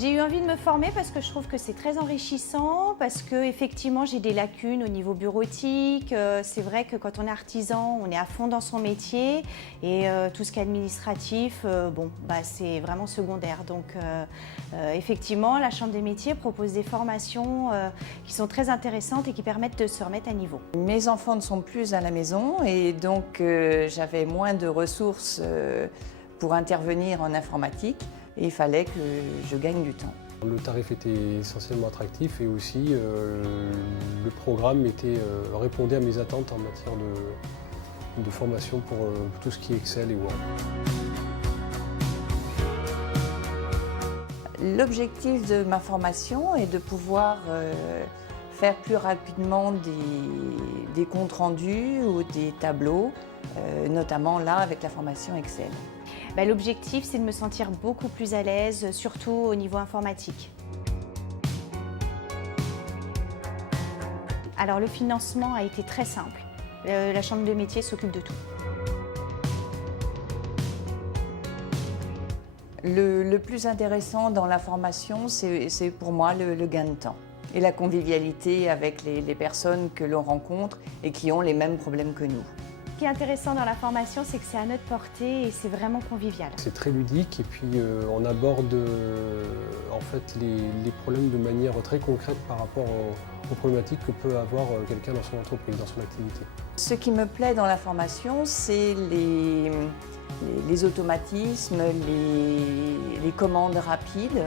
J'ai eu envie de me former parce que je trouve que c'est très enrichissant, parce que effectivement j'ai des lacunes au niveau bureautique. C'est vrai que quand on est artisan, on est à fond dans son métier et tout ce qui est administratif, c'est vraiment secondaire. Donc effectivement, la Chambre des métiers propose des formations qui sont très intéressantes et qui permettent de se remettre à niveau. Mes enfants ne sont plus à la maison et donc j'avais moins de ressources pour intervenir en informatique. Et il fallait que je gagne du temps. Le tarif était essentiellement attractif et aussi le programme répondait à mes attentes en matière de formation pour tout ce qui est Excel et Word. L'objectif de ma formation est de pouvoir faire plus rapidement des comptes rendus ou des tableaux, notamment là avec la formation Excel. L'objectif, c'est de me sentir beaucoup plus à l'aise, surtout au niveau informatique. Alors le financement a été très simple. La Chambre de métier s'occupe de tout. Le plus intéressant dans la formation, c'est pour moi le gain de temps et la convivialité avec les personnes que l'on rencontre et qui ont les mêmes problèmes que nous. Ce qui est intéressant dans la formation, c'est que c'est à notre portée et c'est vraiment convivial. C'est très ludique et puis on aborde en fait les problèmes de manière très concrète par rapport aux problématiques que peut avoir quelqu'un dans son entreprise, dans son activité. Ce qui me plaît dans la formation, c'est les automatismes, les commandes rapides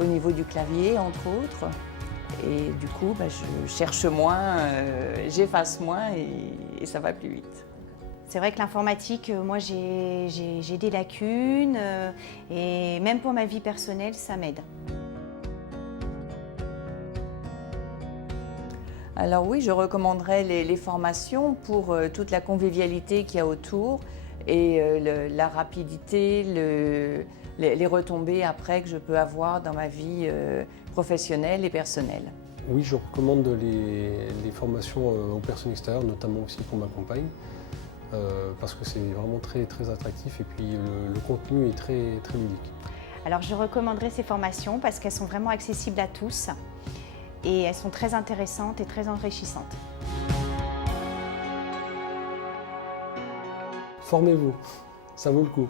au niveau du clavier, entre autres. Et du coup, je cherche moins, j'efface moins et ça va plus vite. C'est vrai que l'informatique, moi j'ai des lacunes et même pour ma vie personnelle, ça m'aide. Alors oui, je recommanderais les formations pour toute la convivialité qu'il y a autour et la rapidité, les retombées après que je peux avoir dans ma vie professionnelle et personnelle. Oui, je recommande les formations aux personnes extérieures, notamment aussi pour ma compagne, parce que c'est vraiment très, très attractif et puis le contenu est très, très ludique. Alors je recommanderais ces formations parce qu'elles sont vraiment accessibles à tous et elles sont très intéressantes et très enrichissantes. Formez-vous, ça vaut le coup.